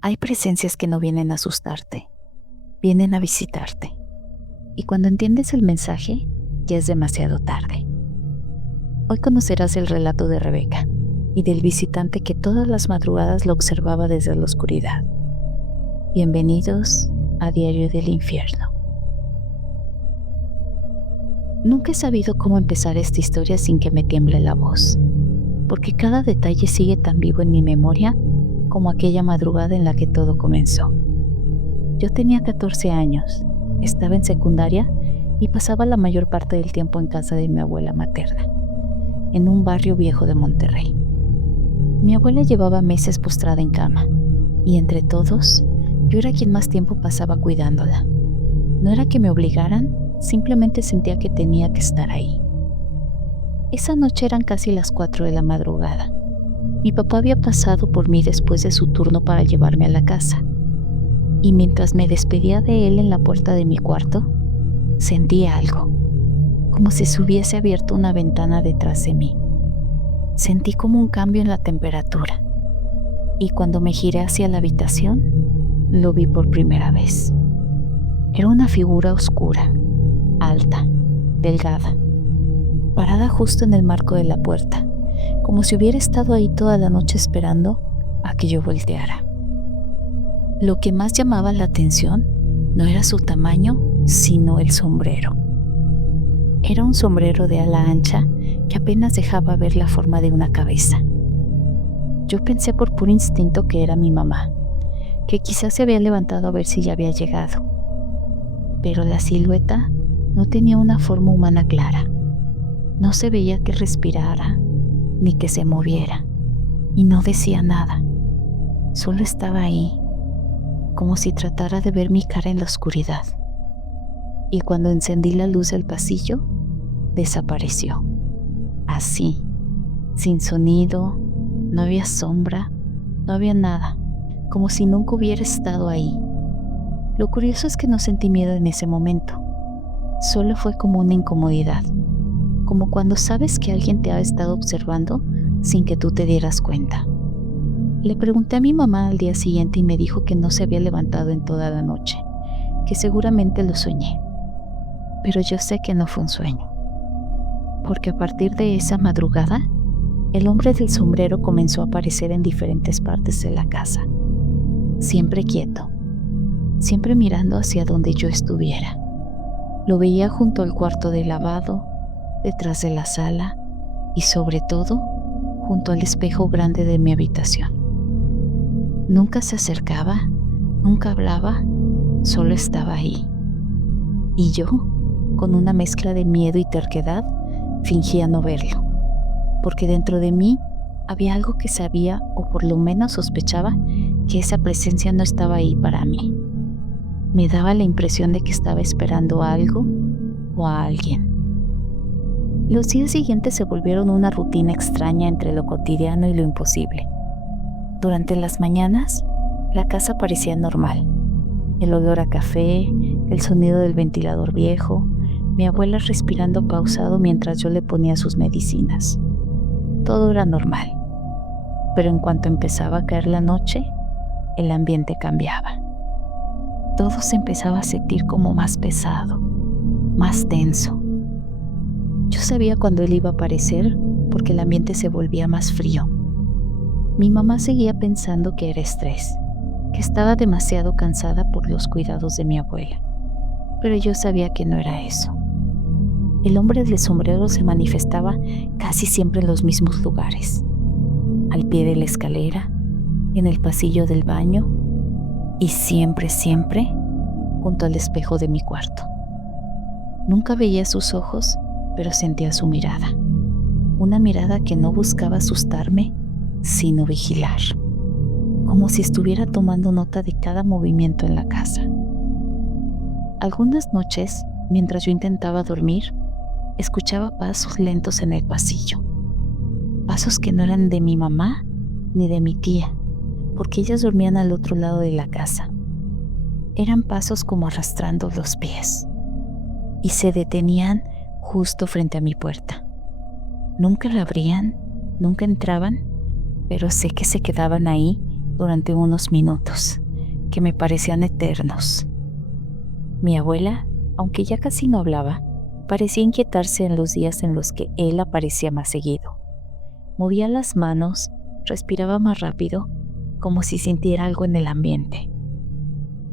Hay presencias que no vienen a asustarte, vienen a visitarte. Y cuando entiendes el mensaje, ya es demasiado tarde. Hoy conocerás el relato de Rebeca y del visitante que todas las madrugadas lo observaba desde la oscuridad. Bienvenidos a Diario del Infierno. Nunca he sabido cómo empezar esta historia sin que me tiemble la voz, porque cada detalle sigue tan vivo en mi memoria como aquella madrugada en la que todo comenzó. Yo tenía 14 años, estaba en secundaria y pasaba la mayor parte del tiempo en casa de mi abuela materna, en un barrio viejo de Monterrey. Mi abuela llevaba meses postrada en cama, y entre todos, yo era quien más tiempo pasaba cuidándola. No era que me obligaran, simplemente sentía que tenía que estar ahí. Esa noche eran casi las 4 de la madrugada. Mi papá había pasado por mí después de su turno para llevarme a la casa, y mientras me despedía de él en la puerta de mi cuarto, sentí algo, como si se hubiese abierto una ventana detrás de mí. Sentí como un cambio en la temperatura, y cuando me giré hacia la habitación, lo vi por primera vez. Era una figura oscura, alta, delgada, parada justo en el marco de la puerta, como si hubiera estado ahí toda la noche esperando a que yo volteara. Lo que más llamaba la atención no era su tamaño, sino el sombrero. Era un sombrero de ala ancha que apenas dejaba ver la forma de una cabeza. Yo pensé por puro instinto que era mi mamá, que quizás se había levantado a ver si ya había llegado. Pero la silueta no tenía una forma humana clara. No se veía que respirara, ni que se moviera, y no decía nada. Solo estaba ahí, como si tratara de ver mi cara en la oscuridad. Y cuando encendí la luz del pasillo, desapareció. Así, sin sonido, no había sombra, no había nada, como si nunca hubiera estado ahí. Lo curioso es que no sentí miedo en ese momento. Solo fue como una incomodidad, como cuando sabes que alguien te ha estado observando sin que tú te dieras cuenta. Le pregunté a mi mamá al día siguiente y me dijo que no se había levantado en toda la noche, que seguramente lo soñé. Pero yo sé que no fue un sueño, porque a partir de esa madrugada, el hombre del sombrero comenzó a aparecer en diferentes partes de la casa, siempre quieto, siempre mirando hacia donde yo estuviera. Lo veía junto al cuarto de lavado, detrás de la sala y sobre todo junto al espejo grande de mi habitación. Nunca se acercaba, nunca hablaba, solo estaba ahí. Y yo, con una mezcla de miedo y terquedad, fingía no verlo, porque dentro de mí había algo que sabía, o por lo menos sospechaba, que esa presencia no estaba ahí para mí. Me daba la impresión de que estaba esperando a algo o a alguien. Los días siguientes se volvieron una rutina extraña entre lo cotidiano y lo imposible. Durante las mañanas, la casa parecía normal. El olor a café, el sonido del ventilador viejo, mi abuela respirando pausado mientras yo le ponía sus medicinas. Todo era normal. Pero en cuanto empezaba a caer la noche, el ambiente cambiaba. Todo se empezaba a sentir como más pesado, más tenso. Yo sabía cuando él iba a aparecer porque el ambiente se volvía más frío. Mi mamá seguía pensando que era estrés, que estaba demasiado cansada por los cuidados de mi abuela, pero yo sabía que no era eso. El hombre del sombrero se manifestaba casi siempre en los mismos lugares, al pie de la escalera, en el pasillo del baño y siempre junto al espejo de mi cuarto. Nunca veía sus ojos, pero sentía su mirada, una mirada que no buscaba asustarme, sino vigilar, como si estuviera tomando nota de cada movimiento en la casa. Algunas noches, mientras yo intentaba dormir, escuchaba pasos lentos en el pasillo, pasos que no eran de mi mamá ni de mi tía, porque ellas dormían al otro lado de la casa. Eran pasos como arrastrando los pies, y se detenían justo frente a mi puerta. Nunca la abrían, nunca entraban, pero sé que se quedaban ahí durante unos minutos que me parecían eternos. Mi abuela, aunque ya casi no hablaba, parecía inquietarse en los días en los que él aparecía más seguido. Movía las manos, respiraba más rápido, como si sintiera algo en el ambiente.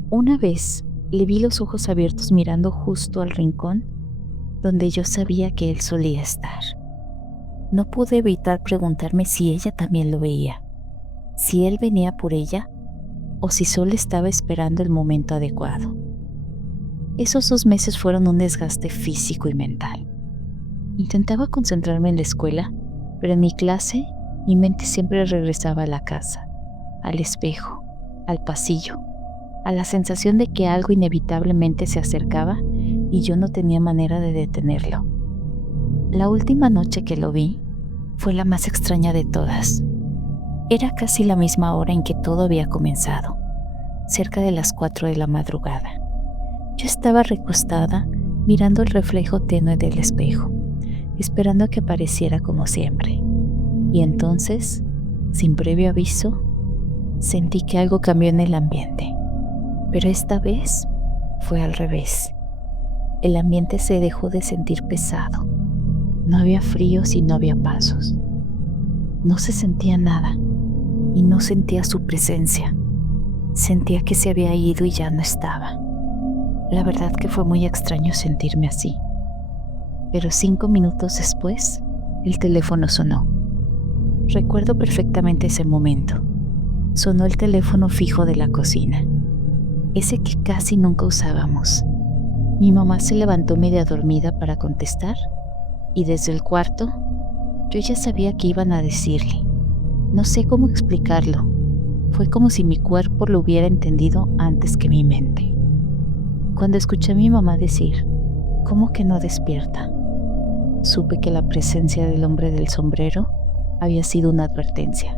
Una vez le vi los ojos abiertos mirando justo al rincón donde yo sabía que él solía estar. No pude evitar preguntarme si ella también lo veía, si él venía por ella o si solo estaba esperando el momento adecuado. Esos 2 meses fueron un desgaste físico y mental. Intentaba concentrarme en la escuela, pero en mi clase mi mente siempre regresaba a la casa, al espejo, al pasillo, a la sensación de que algo inevitablemente se acercaba y yo no tenía manera de detenerlo. La última noche que lo vi fue la más extraña de todas. Era casi la misma hora en que todo había comenzado, cerca de las 4 de la madrugada. Yo estaba recostada mirando el reflejo tenue del espejo, esperando a que apareciera como siempre. Y entonces, sin previo aviso, sentí que algo cambió en el ambiente. Pero esta vez fue al revés. El ambiente se dejó de sentir pesado. No había frío si no había pasos. No se sentía nada y no sentía su presencia. Sentía que se había ido y ya no estaba. La verdad que fue muy extraño sentirme así. Pero 5 minutos después, el teléfono sonó. Recuerdo perfectamente ese momento. Sonó el teléfono fijo de la cocina, ese que casi nunca usábamos. Mi mamá se levantó media dormida para contestar y desde el cuarto yo ya sabía que iban a decirle. No sé cómo explicarlo. Fue como si mi cuerpo lo hubiera entendido antes que mi mente. Cuando escuché a mi mamá decir, ¿cómo que no despierta?, supe que la presencia del hombre del sombrero había sido una advertencia,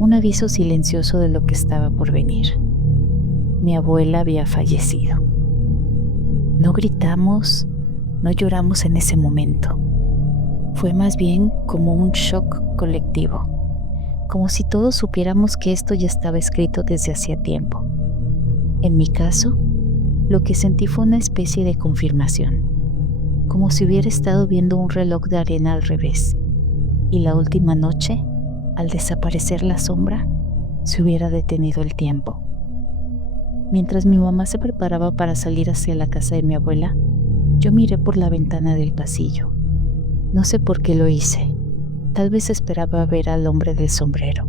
un aviso silencioso de lo que estaba por venir. Mi abuela había fallecido. No gritamos, no lloramos en ese momento. Fue más bien como un shock colectivo, como si todos supiéramos que esto ya estaba escrito desde hacía tiempo. En mi caso, lo que sentí fue una especie de confirmación, como si hubiera estado viendo un reloj de arena al revés, y la última noche, al desaparecer la sombra, se hubiera detenido el tiempo. Mientras mi mamá se preparaba para salir hacia la casa de mi abuela, yo miré por la ventana del pasillo. No sé por qué lo hice. Tal vez esperaba ver al hombre del sombrero.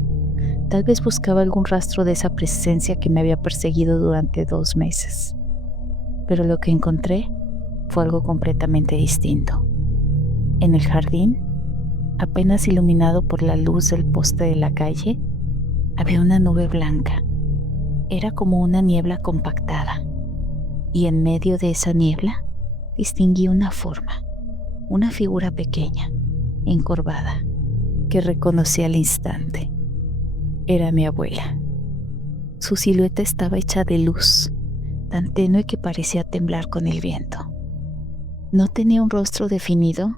Tal vez buscaba algún rastro de esa presencia que me había perseguido durante 2 meses. Pero lo que encontré fue algo completamente distinto. En el jardín, apenas iluminado por la luz del poste de la calle, había una nube blanca. Era como una niebla compactada, y en medio de esa niebla distinguí una forma, una figura pequeña, encorvada, que reconocí al instante. Era mi abuela. Su silueta estaba hecha de luz, tan tenue que parecía temblar con el viento. No tenía un rostro definido,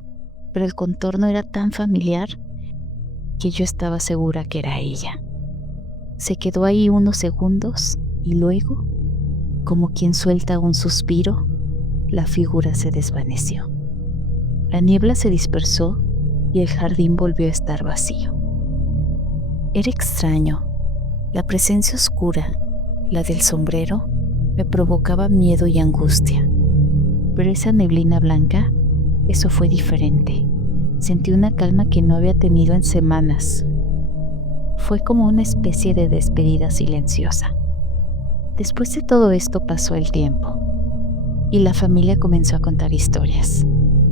pero el contorno era tan familiar que yo estaba segura que era ella. Se quedó ahí unos segundos y luego, como quien suelta un suspiro, la figura se desvaneció. La niebla se dispersó y el jardín volvió a estar vacío. Era extraño. La presencia oscura, la del sombrero, me provocaba miedo y angustia. Pero esa neblina blanca, eso fue diferente. Sentí una calma que no había tenido en semanas. Fue como una especie de despedida silenciosa. Después de todo esto pasó el tiempo y la familia comenzó a contar historias,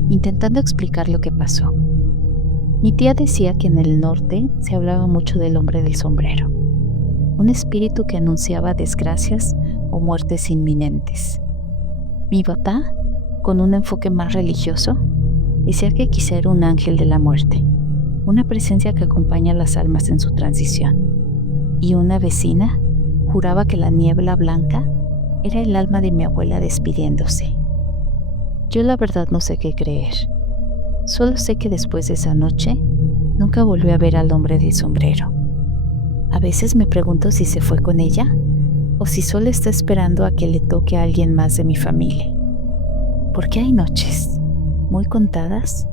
intentando explicar lo que pasó. Mi tía decía que en el norte se hablaba mucho del hombre del sombrero, un espíritu que anunciaba desgracias o muertes inminentes. Mi papá, con un enfoque más religioso, decía que quizá era un ángel de la muerte, una presencia que acompaña a las almas en su transición. Y una vecina juraba que la niebla blanca era el alma de mi abuela despidiéndose. Yo la verdad no sé qué creer. Solo sé que después de esa noche nunca volví a ver al hombre del sombrero. A veces me pregunto si se fue con ella o si solo está esperando a que le toque a alguien más de mi familia. Porque hay noches, muy contadas,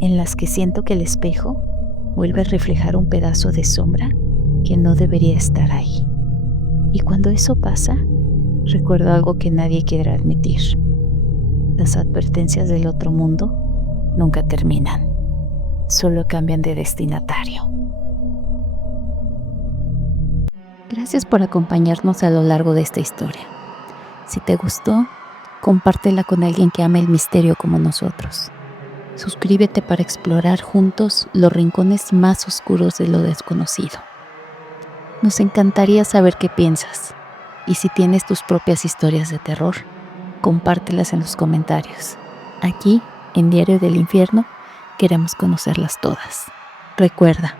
en las que siento que el espejo vuelve a reflejar un pedazo de sombra que no debería estar ahí. Y cuando eso pasa, recuerdo algo que nadie quiere admitir. Las advertencias del otro mundo nunca terminan, solo cambian de destinatario. Gracias por acompañarnos a lo largo de esta historia. Si te gustó, compártela con alguien que ame el misterio como nosotros. Suscríbete para explorar juntos los rincones más oscuros de lo desconocido. Nos encantaría saber qué piensas. Y si tienes tus propias historias de terror, compártelas en los comentarios. Aquí, en Diario del Infierno, queremos conocerlas todas. Recuerda,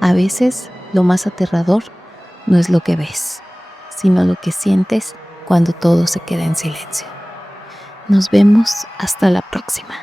a veces lo más aterrador no es lo que ves, sino lo que sientes cuando todo se queda en silencio. Nos vemos hasta la próxima.